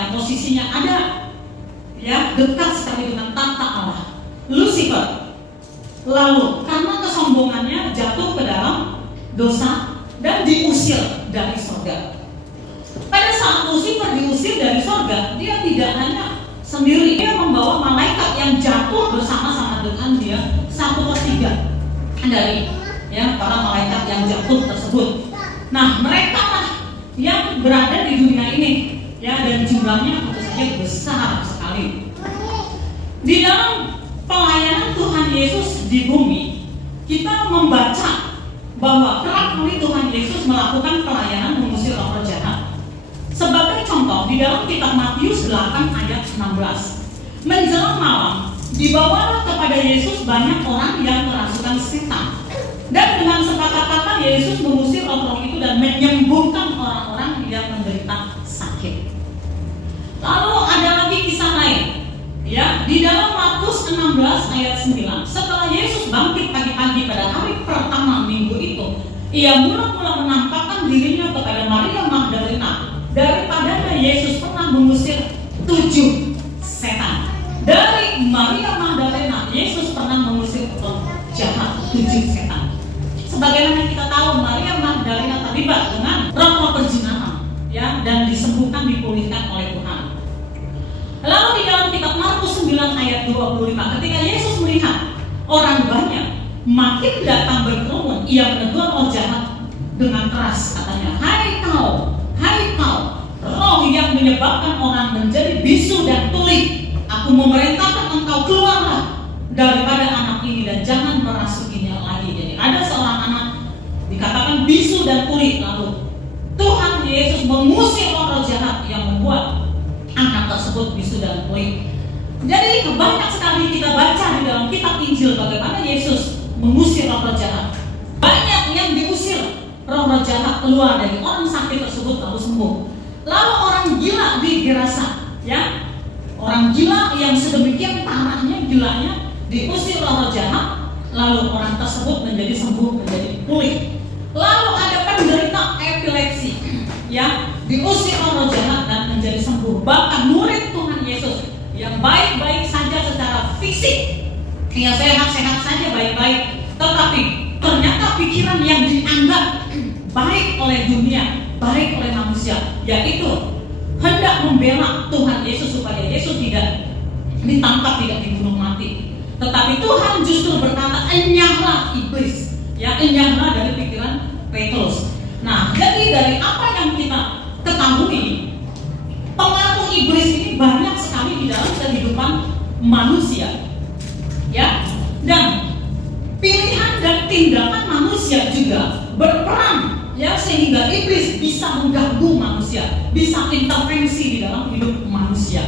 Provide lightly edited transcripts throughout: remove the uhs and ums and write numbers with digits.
yang posisinya ada ya dekat sekali dengan tahta Allah, Lucifer. Lalu karena kesombongannya jatuh ke dalam dosa dan diusir dari surga. Pada saat Lucifer diusir dari surga, dia tidak hanya sendiri, dia membawa malaikat yang jatuh bersama-sama dengan dia 1/3 dari ya para malaikat yang jatuh tersebut. Nah, mereka lah yang berada di dunia ini ya, dan jumlahnya tentu saja besar sekali. Di dalam pelayanan Tuhan Yesus di bumi, kita membaca bahwa kerap kali Tuhan Yesus melakukan pelayanan mengusir roh jahat. Sebagai contoh, di dalam kitab Matius 8 ayat 16, menjelang malam dibawalah kepada Yesus banyak orang yang kerasukan setan, dan dengan sekata-kata Yesus mengusir roh-roh itu dan menyembuhkan orang-orang yang menderita sakit. Lalu ada lagi kisah lain ya, di dalam Markus 16 ayat 9, setelah Yesus bangkit pagi-pagi pada hari pertama minggu itu, ia mula-mula menampakkan dirinya kepada Maria Magdalena. Daripadanya Yesus pernah mengusir 7 setan. Dari Maria Magdalena, Yesus pernah mengusir roh jahat 7 setan. Sebagaimana kita tahu, Maria Magdalena terlibat dengan roh-roh perzinahan ya, dan disembuhkan, dipulihkan oleh Tuhan. Lalu di dalam kitab Markus 9 ayat 25, ketika Yesus melihat orang banyak makin datang berkerumun, ia menegur roh jahat dengan keras, katanya, hai kau, roh yang menyebabkan orang menjadi bisu dan tuli, aku memerintahkan engkau keluarlah daripada anak ini dan jangan merasukinya lagi. Jadi ada seorang anak dikatakan bisu dan tuli, lalu Tuhan Yesus mengusir roh jahat yang membuat anak tersebut bisu dan tuli. Jadi banyak sekali kita baca di dalam kitab Injil bagaimana Yesus mengusir roh jahat. Banyak yang diusir roh jahat keluar dari orang sakit tersebut lalu sembuh. Lalu orang gila di Gerasa, ya, orang gila yang sedemikian parahnya gilanya diusir roh jahat, lalu orang tersebut menjadi sembuh, menjadi pulih. Lalu ada penderita epilepsi, ya, diusir roh jahat dan menjadi sembuh. Bahkan murid Tuhan Yesus yang baik-baik saja secara fisik, ya sehat-sehat saja baik-baik, tetapi ternyata pikiran yang dianggap baik oleh dunia, baik oleh manusia, yaitu hendak membela Tuhan Yesus supaya Yesus tidak ditangkap, tidak dibunuh mati. Tetapi Tuhan justru berkata, enyahlah iblis, ya, enyahlah dari pikiran Petrus. Nah, jadi dari apa yang kita ketahui, pengaruh iblis ini banyak sekali di dalam kehidupan manusia, ya, dan pilihan dan tindakan manusia juga berperan, ya, sehingga iblis bisa mengganggu manusia, bisa intervensi di dalam hidup manusia,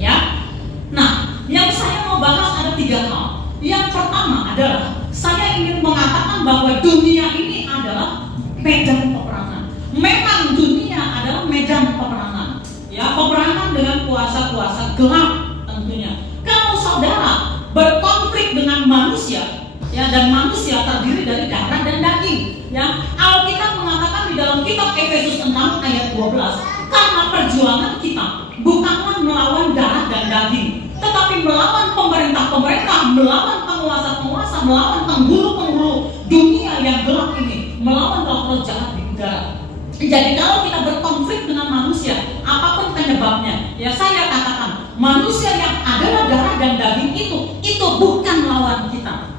ya. Nah, yang saya mau bahas ada 3 hal. Yang pertama adalah saya ingin mengatakan bahwa dunia ini adalah medan peperangan. Memang dunia adalah medan peperangan, ya, peperangan dengan kuasa-kuasa gelap tentunya. Kalau saudara berkonflik dengan manusia, ya, dan manusia terdiri dari darah dan daging, ya. Alkitab mengatakan di dalam kitab Efesus 6 ayat 12, karena perjuangan kita bukanlah melawan darah dan daging, tetapi melawan pemerintah-pemerintah, melawan penguasa-penguasa, melawan penghulu-penghulu dunia yang gelap ini, melawan roh-roh jahat di udara. Jadi kalau kita berkonflik dengan manusia, apapun penyebabnya, ya, saya katakan manusia yang adalah darah dan daging itu bukan lawan kita.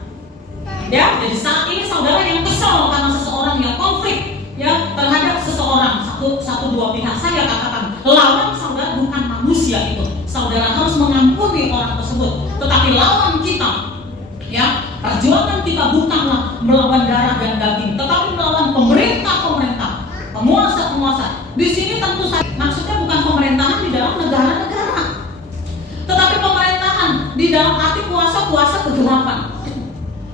Ya, jadi saat ini saudara yang kesal karena seseorang yang konflik, ya, terhadap seseorang, satu dua pihak, saya katakan lawan saudara bukan manusia itu. Saudara harus mengampuni orang tersebut. Tetapi lawan kita, ya, perjuangan kita bukanlah melawan darah dan daging, tetapi melawan pemerintah-pemerintah, penguasa-penguasa. Di sini tentu saja maksudnya bukan pemerintahan di dalam negara-negara, tetapi pemerintahan di dalam arti kuasa-kuasa kegelapan.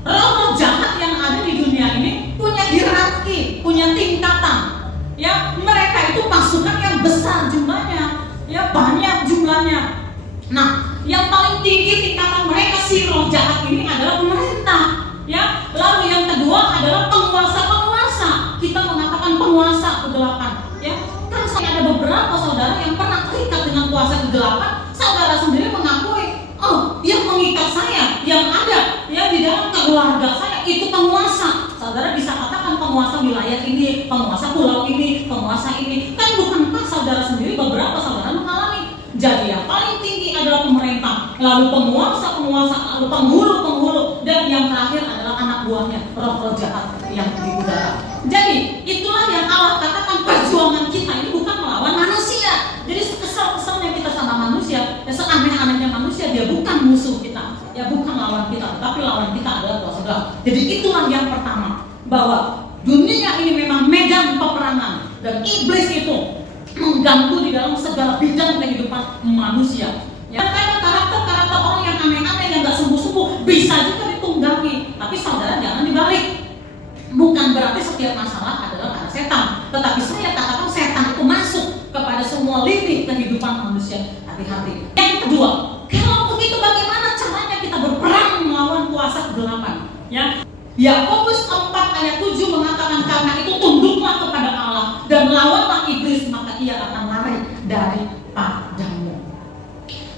Roh-roh jahat yang ada di dunia ini punya hierarki, punya tingkatan. Ya, mereka itu pasukan yang besar jumlahnya, ya, banyak jumlahnya. Nah, yang paling tinggi tingkatan mereka si roh jahat ini adalah pemerintah, ya. Lalu yang kedua adalah penguasa-penguasa. Kita mengatakan penguasa kegelapan, ya. Kan saya ada beberapa saudara yang pernah terikat kegelapan, saudara sendiri mengakui, oh, yang mengikat saya, yang ada ya di dalam keluarga saya itu penguasa. Saudara bisa katakan penguasa wilayah ini, penguasa pulau ini, penguasa ini. Kan bukankah saudara sendiri beberapa saudara mengalami? Jadi yang paling tinggi adalah pemerintah, lalu penguasa, lalu penghulu, dan yang terakhir adalah anak buahnya, roh-roh jahat yang di udara. Jadi itulah yang Allah katakan, perjuangan kita ini bukan melawan manusia. Jadi kesal-kesalnya kita sama manusia, ya seaneh-anehnya manusia, dia bukan musuh kita, ya bukan lawan kita, tapi lawan kita adalah saudara. Jadi itulah yang pertama, bahwa dunia ini memang medan peperangan, dan iblis itu mengganggu di dalam segala bidang kehidupan manusia. Ya, kadang karakter orang yang aneh-aneh, yang gak sembuh-sembuh bisa juga ditunggangi. Tapi saudara jangan dibalik. Bukan berarti setiap masalah adalah karena setan, tetapi saya katakan setan itu masuk kepada semua lini kehidupan manusia. Hati-hati. Yang kedua, kalau begitu bagaimana caranya kita berperang melawan kuasa kegelapan? Ya, Yakobus 4 ayat 7 mengatakan, karena itu tunduklah kepada Allah dan lawanlah iblis, maka ia akan lari daripadamu.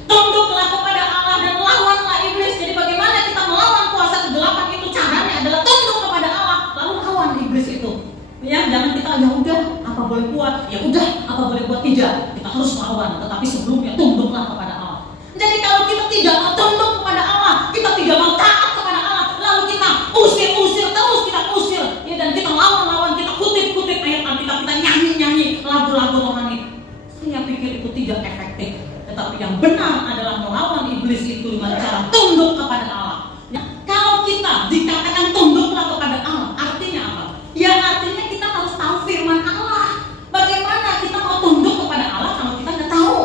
Tunduklah kepada Allah dan lawanlah iblis. Jadi bagaimana kita melawan kuasa kegelapan itu? Caranya adalah tunduk kepada Allah, lalu lawan iblis itu. Ya, jangan kita ya udah apa boleh buat, ya udah apa boleh buat, tidak. Kita harus lawan, tetapi sebelumnya tunduklah kepada Allah. Jadi kalau kita tidak mau tunduk kepada Allah, kita tidak mau taat kepada Allah, lalu kita usir terus, kita usir, ya, dan kita lawan, kita kutip ayat Alkitab, kita nyanyi lagu-lagu rohani. Saya pikir itu tidak efektif. Tetapi yang benar adalah melawan iblis itu dengan cara tunduk kepada Allah. Ya, kalau kita dikatakan tunduklah kepada Allah, artinya apa? Ya artinya kita harus tahu firman Allah. Bagaimana kita mau tunduk kepada Allah kalau kita nggak tahu?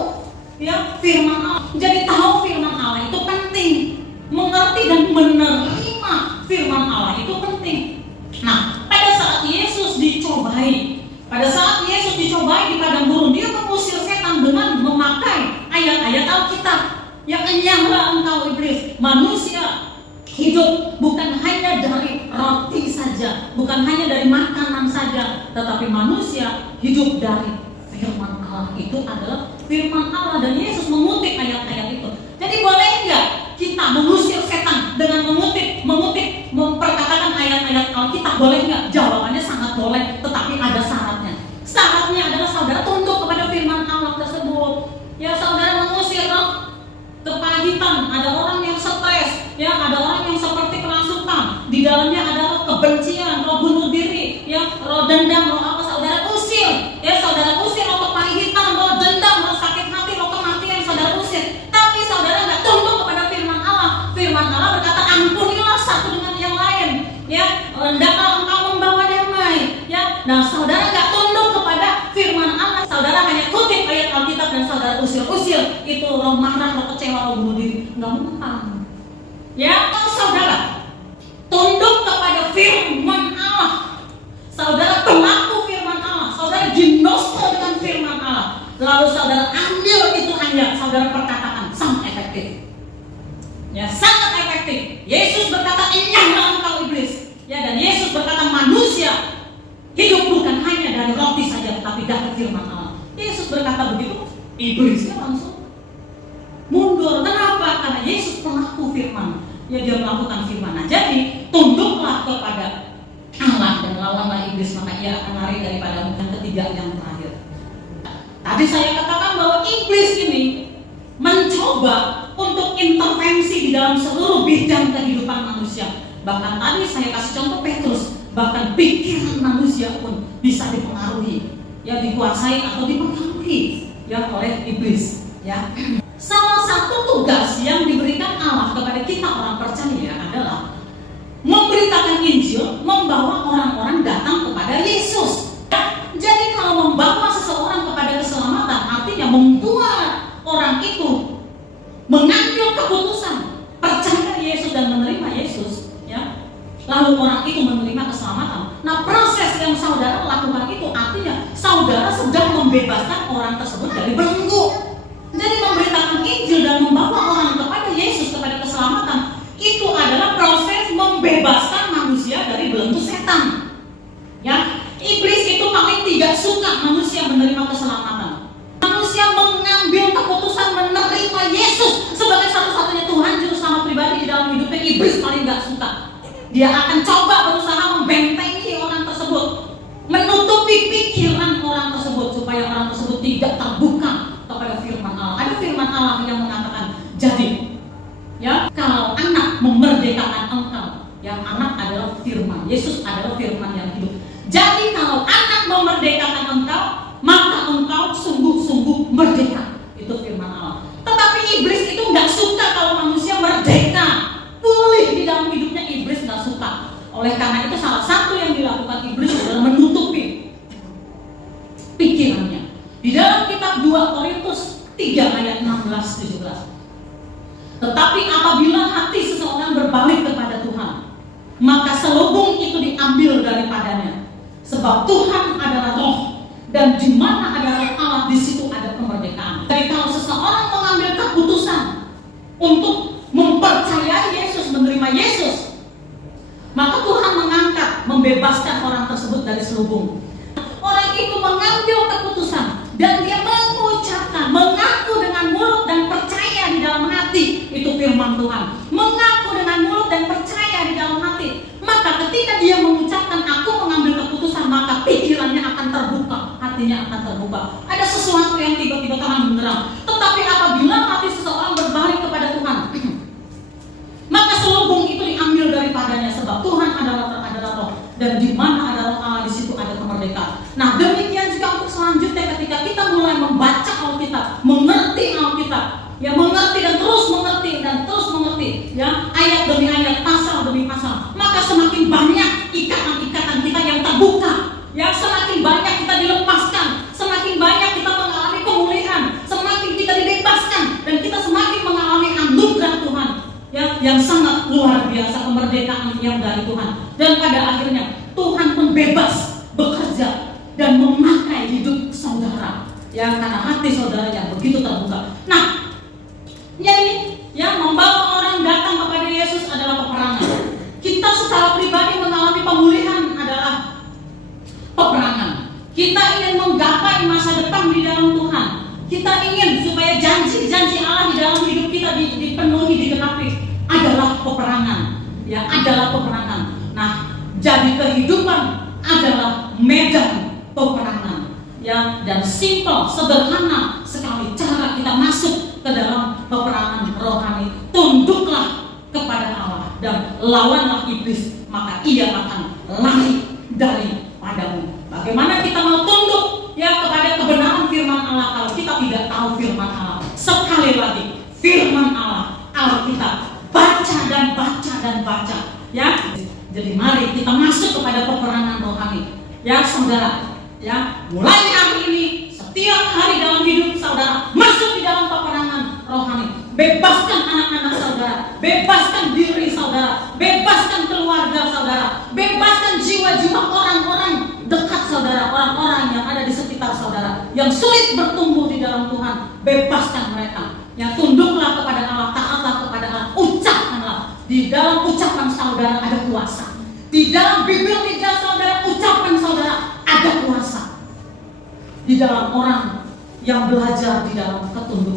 Ya, firman Allah. Jadi tahu firman Allah itu penting. Mengerti dan menerima firman Allah itu penting. Nah, pada saat Yesus dicobai di padang gurun, dia mengusir setan dengan memakai ayat-ayat Alkitab. Yang enyahlah engkau iblis, manusia hidup bukan hanya dari roti saja, bukan hanya dari makanan saja, tetapi manusia hidup dari firman Allah. Itu adalah firman Allah, dan Yesus mengutip ayat-ayat itu. Jadi boleh nggak kita mengusir setan dengan memperkatakan ayat-ayat Alkitab? Boleh nggak? Jawabannya sangat boleh, tetapi ada syaratnya. Syaratnya adalah saudara tunduk kepada firman Allah tersebut. Ya, saudara mengusir roh kepahitan, ada orang yang stres, ya, ada orang yang seperti kerasukan, di dalamnya ada roh kebencian, roh bunuh diri, ya, roh dendam, roh apa, saudara usir. Ya, saudara usir roh kepahitan, roh dendam, roh sakit hati, roh kematian, saudara usir. Tapi saudara nggak tunduk kepada firman Allah. Firman Allah berkata, ampunilah satu dengan yang lain, ya, hendaklah engkau membawa damai, ya. Nah, saudara nggak tunduk kepada firman Allah, saudara hanya kutip ayat Alkitab dan saudara usir, itu roh marah, roh kecewa, roh bunuh diri, nggak mempan. Ya, kalau saudara tunduk kepada firman Allah, saudara pelaku firman Allah, saudara ginospo dengan firman Allah, lalu saudara ambil itu ayat, saudara perkatakan, sangat efektif. Ya, sangat efektif. Yesus berkata, enyahlah engkau iblis. Ya, dan Yesus berkata, manusia hidup bukan hanya dari roti saja, tetapi dari firman Allah. Yesus berkata begitu, iblisnya langsung mundur. Kenapa? Karena Yesus pelaku firman. Ya, dia melakukan firman. Nah, jadi tunduklah kepada Allah dan lawanlah iblis, maka ia akan lari daripada. Yang ketiga, yang terakhir. Tadi saya katakan bahwa iblis ini mencoba untuk intervensi di dalam seluruh bidang kehidupan manusia. Bahkan tadi saya kasih contoh Petrus, bahkan pikiran manusia pun bisa dipengaruhi, ya, dikuasai atau dipengaruhi, ya, oleh iblis. Ya, salah satu tugas yang diberikan Allah kepada kita orang percaya adalah memberitakan Injil, membawa orang-orang datang kepada Yesus. Jadi kalau membawa seseorang kepada keselamatan, artinya membuat orang itu mengambil keputusan percaya Yesus dan menerima Yesus, ya. Lalu orang itu menerima keselamatan. Nah, proses yang saudara lakukan itu artinya saudara sedang membebaskan orang tersebut dari belenggu. Jadi memberitakan Injil dan membawa orang kepada Yesus, kepada keselamatan, itu adalah proses membebaskan manusia dari belenggu setan. Ya, iblis itu paling tidak suka manusia menerima keselamatan. Manusia mengambil keputusan Dia akan coba berusaha membentengi orang tersebut, menutupi pikiran orang tersebut supaya orang tersebut tidak terbuka kepada firman Allah. Ada firman Allah yang mengatakan, jadi ya, kalau anak memerdekakan engkau, yang anak adalah firman. Yesus adalah firman yang hidup. Jadi kalau anak memerdekakan engkau, maka engkau sungguh-sungguh merdeka. Itu firman Allah. Tetapi iblis itu nggak suka kalau manusia merdeka, pulih di dalam hidupnya. Iblis nggak suka. Oleh karena itu salah satu yang dilakukan iblis adalah menutupi pikirannya. Di dalam kitab 2 Korintus 3 ayat 16-17. Tetapi apabila hati seseorang berbalik kepada Tuhan, maka selubung itu diambil daripadanya. Sebab Tuhan adalah roh, dan di mana ada roh Allah, di situ ada kemerdekaan. Jadi kalau seseorang mengambil keputusan untuk mempercayai Yesus, menerima Yesus, maka Tuhan mengangkat, membebaskan orang tersebut dari selubung. Orang itu mengambil keputusan dan dia mengucapkan, mengaku dengan mulut dan percaya di dalam hati. Itu firman Tuhan. Mengaku dengan mulut dan percaya di dalam hati. Maka ketika dia mengucapkan aku mengambil keputusan, maka pikirannya akan terbuka, hatinya akan terbuka. Ada sesuatu yang tiba-tiba terang benderang. Tetapi apabila hati seseorang berbalik kepada Tuhan, maka selubung itu diambil daripadanya. Sebab Tuhan adalah roh, dan di mana ada roh Allah, di situ ada kemerdekaan. Nah, demikian juga untuk selanjutnya ketika kita mulai membaca Alkitab, mengerti Alkitab, ya, mengerti dan terus mengerti, ya, ayat demi ayat, pasal demi pasal, maka semakin banyak ikatan-ikatan kita yang terbuka, ya, semakin banyak kita dilepaskan, semakin banyak kita mengalami pemulihan, semakin kita dibebaskan, dan kita semakin mengalami anugerah Tuhan, ya, yang sangat luar biasa, kemerdekaan yang dari Tuhan. Dan pada akhirnya Tuhan pun bebas bekerja dan memakai hidup saudara, ya, karena hati saudara yang begitu terbuka. Nah, jadi yang membawa orang datang kepada Yesus adalah peperangan. Kita secara pribadi mengalami pemulihan adalah peperangan. Kita ingin menggapai masa depan di dalam Tuhan. Kita ingin supaya janji-janji Allah di dalam hidup kita dipenuhi, digenapi, adalah peperangan. Ya, adalah peperangan. Nah, jadi kehidupan adalah medan peperangan. Ya, dan simpel, sederhana sekali cara kita masuk ke dalam peperangan rohani. Tunduklah kepada Allah dan lawanlah iblis, maka ia akan lari daripadamu. Bagaimana kita mau tunduk, ya, kepada kebenaran firman Allah kalau kita tidak tahu firman Allah? Sekali lagi, firman Allah, Alkitab, baca dan baca dan baca, ya. Jadi mari kita masuk kepada peperangan rohani, ya, saudara. Ya, mulai hari ini, setiap hari dalam hidup saudara masuk di dalam peperangan rohani. Bebaskan anak-anak saudara, bebaskan diri saudara, bebaskan keluarga saudara, bebaskan jiwa-jiwa orang-orang dekat saudara, orang-orang yang ada di sekitar saudara yang sulit bertumbuh di dalam Tuhan. Bebaskan mereka. Ya, tunduklah kepada Allah, taatlah kepada Allah, ucapkanlah. Di dalam ucapan saudara ada kuasa. Di dalam Bible lidah saudara, ucapan saudara ada kuasa. Di dalam orang yang belajar di dalam ketundukan.